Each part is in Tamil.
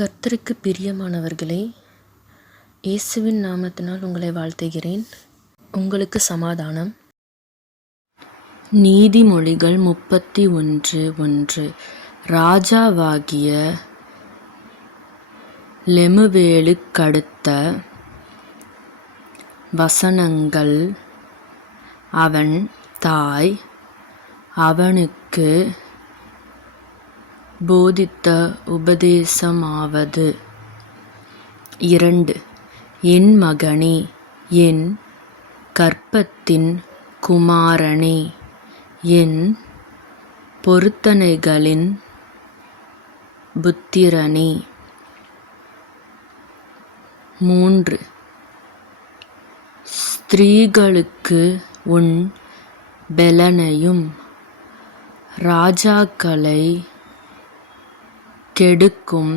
கர்த்தருக்கு பிரியமானவர்களே, இயேசுவின் நாமத்தினால் உங்களை வாழ்த்துகிறேன். உங்களுக்கு சமாதானம். நீதிமொழிகள் 31:1. ராஜாவாகிய லெமுவேலுக்கடுத்த வசனங்கள். அவன் தாய் அவனுக்கு போதித்த உபதேசமாவது. 2. என் மகனே, என் கர்ப்பத்தின் குமாரனே, என் பொருத்தனைகளின் புத்திரனே. 3. ஸ்திரீகளுக்கு உன் பெலனையும் ராஜாக்களை கெடுக்கும்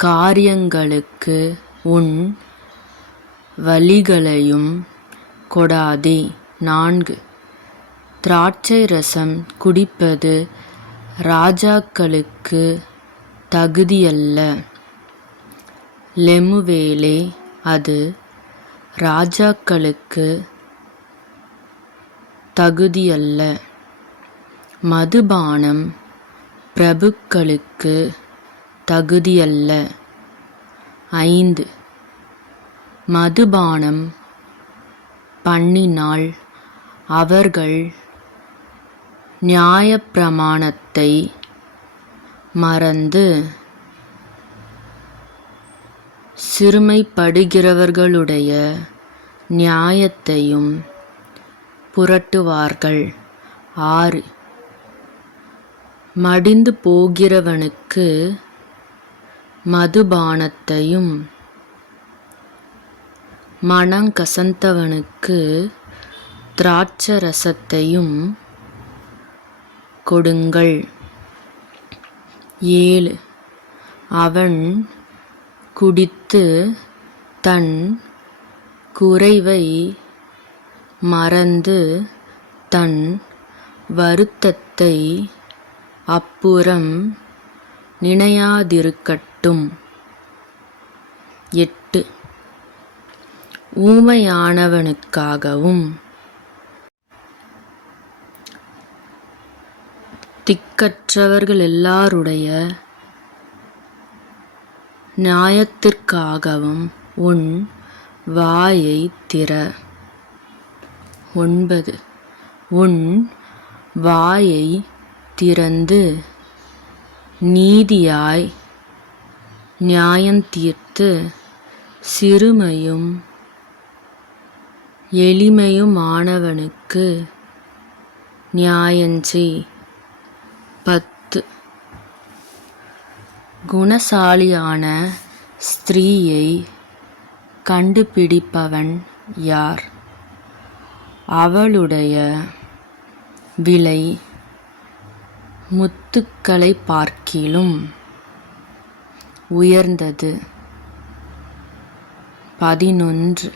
காரியங்களுக்கு உன் வழிகளையும் கொடாதே. 4. திராட்சை ரசம் குடிப்பது ராஜாக்களுக்கு தகுதியல்ல. லெமுவேலே, அது ராஜாக்களுக்கு தகுதியல்ல. மதுபானம் பிரபுக்களுக்கு தகுதியல்ல. 5. மதுபானம் பண்ணினால் அவர்கள் நியாயப்பிரமாணத்தை மறந்து சிறுமைப்படுகிறவர்களுடைய நியாயத்தையும் புரட்டுவார்கள். 6. மடிந்து போகிறவனுக்கு மதுபானத்தையும் மனங்கசந்தவனுக்கு திராட்சரசத்தையும் கொடுங்கள். 7. அவன் குடித்து தன் குறைவை மறந்து தன் வருத்தத்தை அப்புறம் நினையாதிருக்கட்டும். 8. ஊமையானவனுக்காகவும் திக்கற்றவர்களெல்லாருடைய நியாயத்திற்காகவும் உன் வாயைத் திற. 9. உன் வாயைத் திறந்து நீதியாய் நியாயந்தீர்த்து சிறுமையும் எளிமையுமானவனுக்கு நியாயஞ்செய். 10. குணசாலியான ஸ்திரீயை கண்டுபிடிப்பவன் யார்? அவளுடைய விலை முத்துக்களைப் பார்க்கிலும் உயர்ந்தது. 11.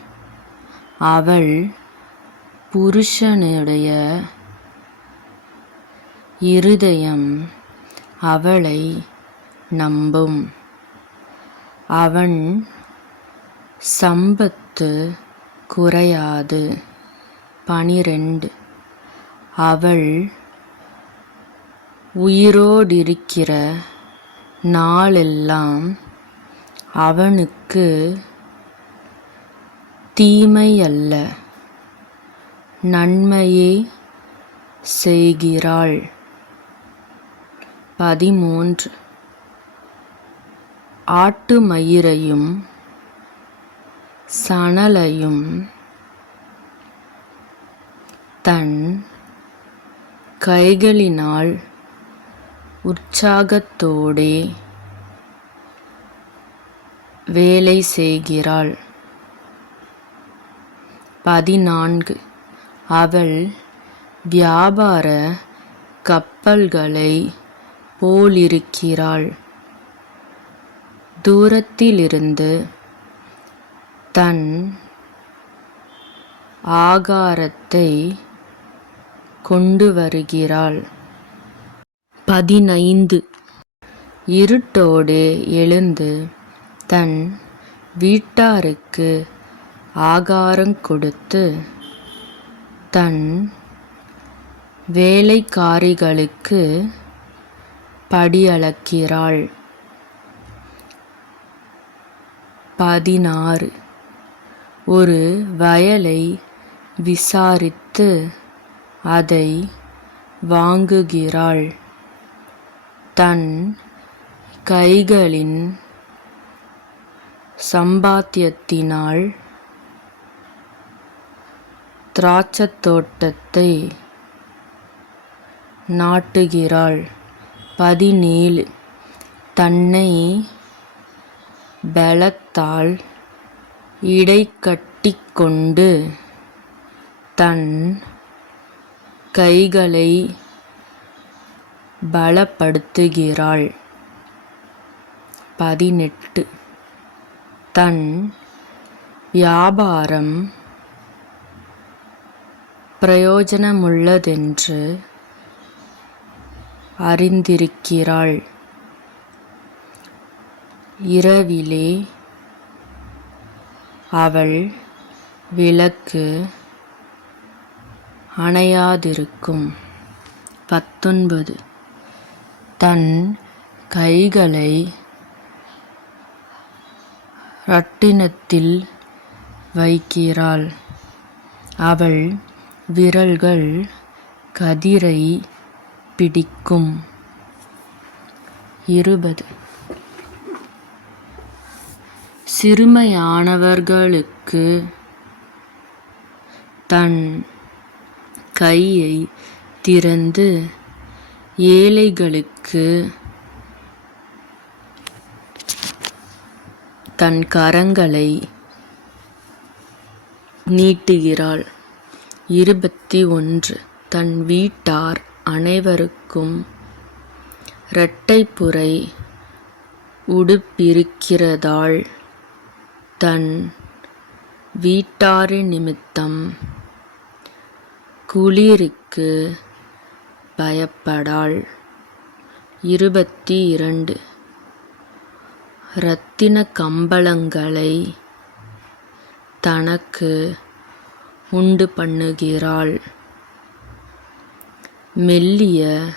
அவள் புருஷனுடைய இருதயம் அவளை நம்பும். அவன் சம்பத்து குறையாது. 12. அவள் உயிரோடிருக்கிற நாளெல்லாம் அவனுக்கு தீமையல்ல, நன்மையே செய்கிறாள். 13. ஆட்டுமயிரையும் சணலையும் தன் கைகளினால் உற்சாகத்தோடே வேலை செய்கிறாள். 14. அவள் வியாபார கப்பல்களை போலிருக்கிறாள். தூரத்திலிருந்து தன் ஆகாரத்தை கொண்டு வருகிறாள். 15. இருட்டோடே எழுந்து தன் வீட்டாருக்கு ஆகாரம் கொடுத்து தன் வேலைக்காரிகளுக்கு படியளக்கிறாள். 16 ஒரு வயலை விசாரித்து அதை வாங்குகிறாள். தன் கைகளின் சம்பாத்தியத்தினால் திராட்சத்தோட்டத்தை நாட்டுகிறாள். 17 தன்னை பலத்தால் இடைக்கட்டிக்கொண்டு தன் கைகளை பலப்படுத்துகிறாள். 18 தன் வியாபாரம் பிரயோஜனமுள்ளதென்று அறிந்திருக்கிறாள். இரவிலே அவள் விளக்கு அணையாதிருக்கும். 19 தன் கைகளை இரட்டினத்தில் வைக்கிறாள். அவள் விரல்கள் கதிரை பிடிக்கும். 20 சிறுமையானவர்களுக்கு தன் கையை திறந்து ஏழைகளுக்கு தன் கரங்களை நீட்டுகிறாள். 21 தன் வீட்டார் அனைவருக்கும் இரட்டைப்புரை உடுப்பிருக்கிறதால் தன் வீட்டாரினிமித்தம் குளிருக்கு பயப்படாள். 22 இரத்தின கம்பளங்களை தனக்கு உண்டு பண்ணுகிறாள். மெல்லிய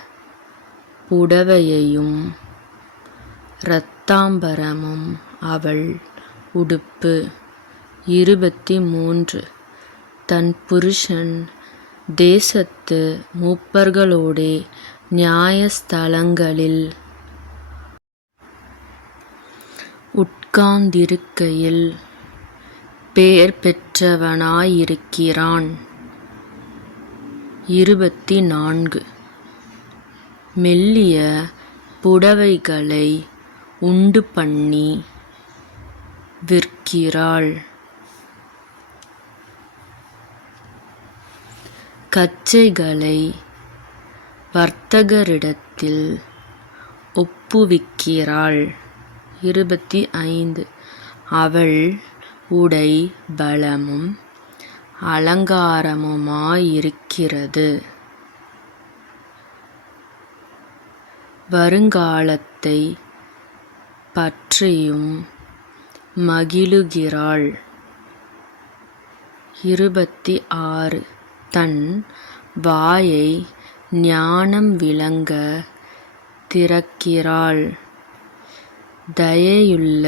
புடவையையும் இரத்தாம்பரமும் அவள் உடுப்பு. 23 தன் புருஷன் தேசத்து மூப்பர்களோடே நியாயஸ்தலங்களில் உட்கார்ந்திருக்கையில் பேர் பெற்றவனாயிருக்கிறான். 24 மெல்லிய புடவைகளை உண்டு பண்ணி விற்கிறாள். கச்சைகளை வர்த்தகரிடத்தில் ஒப்புவிக்கிறாள். 25 அவள் உடை பலமும் அலங்காரமுமாயிருக்கிறது. வருங்காலத்தை பற்றியும் மகிழுகிறாள். 26 தன் வாயை ஞானம் விளங்க திறக்கிறாள். தயையுள்ள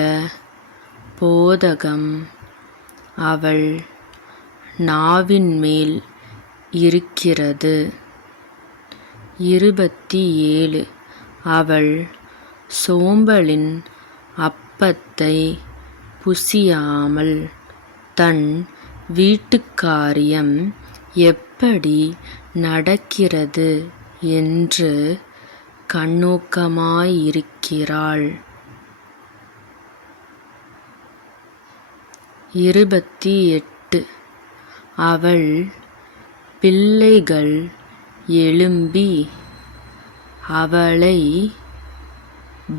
போதகம் அவள் நாவின்மேல் இருக்கிறது. 27 அவள் சோம்பலின் அப்பத்தை புசியாமல் தன் வீட்டுக்காரியம் எப்படி நடக்கிறது என்று கண்ணோக்கமாயிருக்கிறாள். 28 அவள் பிள்ளைகள் எழும்பி அவளை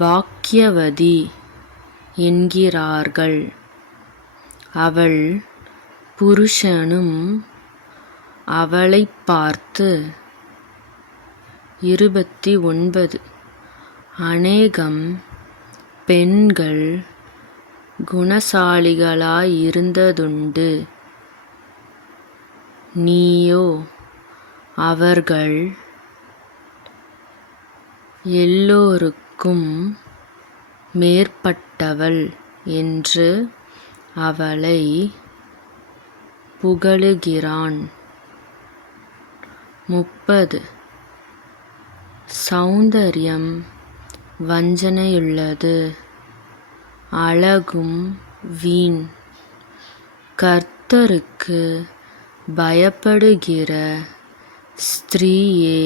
பாக்கியவதி என்கிறார்கள். அவள் புருஷனும் அவளைப் பார்த்து 29 அநேகம் பெண்கள் குணசாலிகளாயிருந்ததுண்டு. நீயோ அவர்கள் எல்லோருக்கும் மேற்பட்டவள் என்று அவளை புகழுகிறான். 30. சௌந்தர்யம் வஞ்சனையுள்ளது, அழகும் வீண். கர்த்தருக்கு பயப்படுகிற ஸ்திரீயே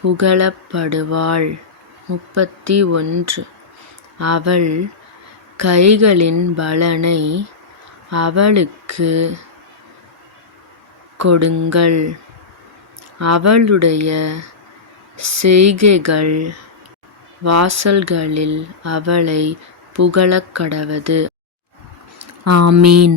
புகழப்படுவாள். 31. அவள் கைகளின் பலனை அவளுக்கு கொடுங்கள், அவளுடைய செய்கைகள் வாசல்களில் அவளை புகழக்கடவது. ஆமீன்.